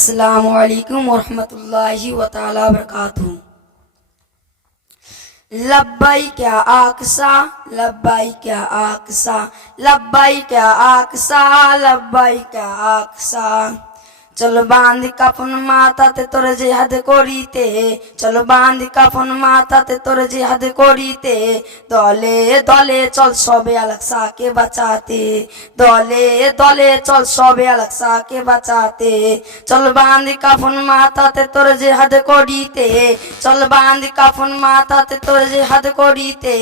السلام علیکم ورحمۃ اللہ و تعالی وبرکاتہ۔ لبائی کیا آکسا لبائی کیا آکسا لبائی کیا آکسا لبائی کیا آکسا۔ চলো বান্ধি কাফন মাথাতে তোর জিহাদ করিতে, চলো বান্ধি কাফন মাথাতে তোর জিহাদ করিতে। দলে দলে চল সবে আলাকসাকে বাঁচাতে, দলে দলে চল সবে আলাকসাকে বাঁচাতে। চল বান্ধি কাফন মাথাতে তোর জিহাদ করিতে, চল বান্ধি কাফন মাথাতে তোর জিহাদ করিতে।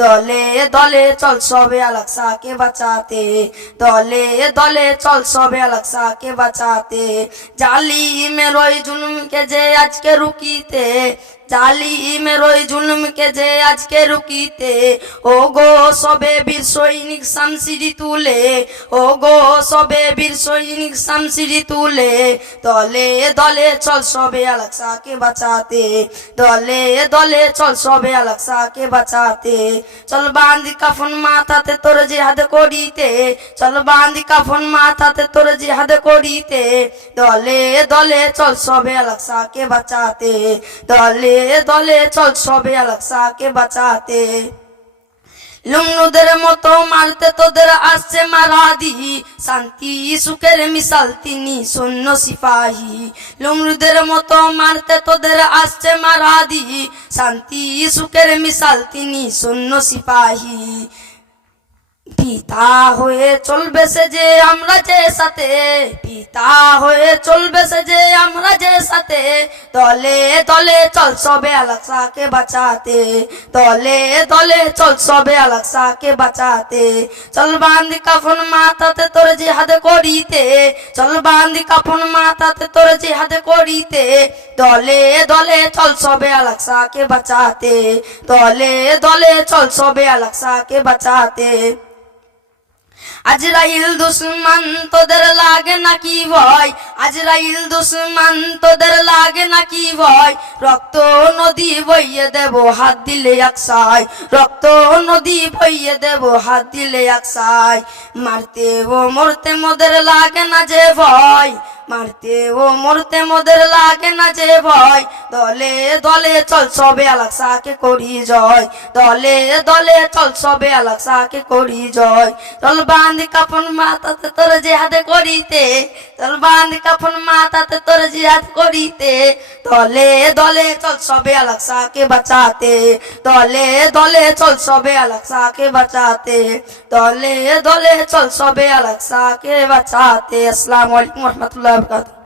দলে দলে চল সবে আলাকসাকে বাঁচাতে, দলে দলে চল সবে আলাকসাকে বাঁচাতে। জালিমের ওই জুলুমকে যে আজকে রুকিতে জালিমের ওই জুলুমকে যে আজকে রুকিতে ও গো সবে বীর সৈনিক শামসিরি তুলে ও গো সবে বীর সৈনিক শামসিরি তুলে, দলে দলে চল সবে আলাকসাকে বাঁচাতে, দলে দলে চল সবে আলাকসাকে বাঁচাতে। চল বান্দি কাফন মাথাতে তোর জিহাদ করিতে, চল বান্দি কাফন মাথাতে তোর জিহাদ করিতে, দলে দলে চল সবে আলাকসাকে বাঁচাতে, দলে দলে চল সবে আলাকসাকে বাঁচাতে। লুমনুদের মতো মারতে তোদের আসছে মারাদি। শান্তি, সুখের মিশাল তিনি সৈন্য সিপাহী। লুমনুদের মতো মারতে তোদের আসছে মারাদি। শান্তি, সুখের মিশাল তিনি সৈন্য সিপাহী। পিতা হয়ে চলবে সে যে আমরা যে সাথে, পিতা হয়ে চলবে সে যে আমরা যে সাথে। দলে দলে চল সবে আলাকসাকে বাঁচাতে, দলে দলে চল সবে আলাকসাকে বাঁচাতে। চল বান্দি কাফন মাথাতে তোর জিহাদ করিতে, চল বান্দি কাফন মাথাতে তোর জিহাদ করিতে। দলে দলে চল সবে আলাকসাকে বাঁচাতে, দলে দলে চল সবে আলাকসাকে বাঁচাতে। আজরাইল দুশ্মন তোদের লাগে নাকি ভয়? আজরাইল দুশ্মন তোদের লাগে নাকি ভয়? রক্ত নদী বইয়ে দেব, হাত দিলে একসাই রক্ত নদী বইয়ে দেব, হাত দিলে একসাই মারতে ও মরতে মোদের লাগে না যে ভয়? মারতে ও মরতে মোদের লাগে না যে ভয়? দলে দলে চল সবে আলাকসাকে করি জয়। দলে দলে চল সবে আলাকসাকে করি জয়। চল বান্ধি কাপন মাতাতে তোর জিহাদে করিতে। চল বান্ধি কাপন মাতাতে তোর জিহাদ করিতে। দলে দলে চল সবে আলাকসাকে বাঁচাতে। দলে দলে চল সবে আলাকসাকে বাঁচাতে। দলে দলে চল সবে আলাকসাকে বাঁচাতে। আসসালামু আলাইকুম রহমতুল্লাহ বরকাতুহ।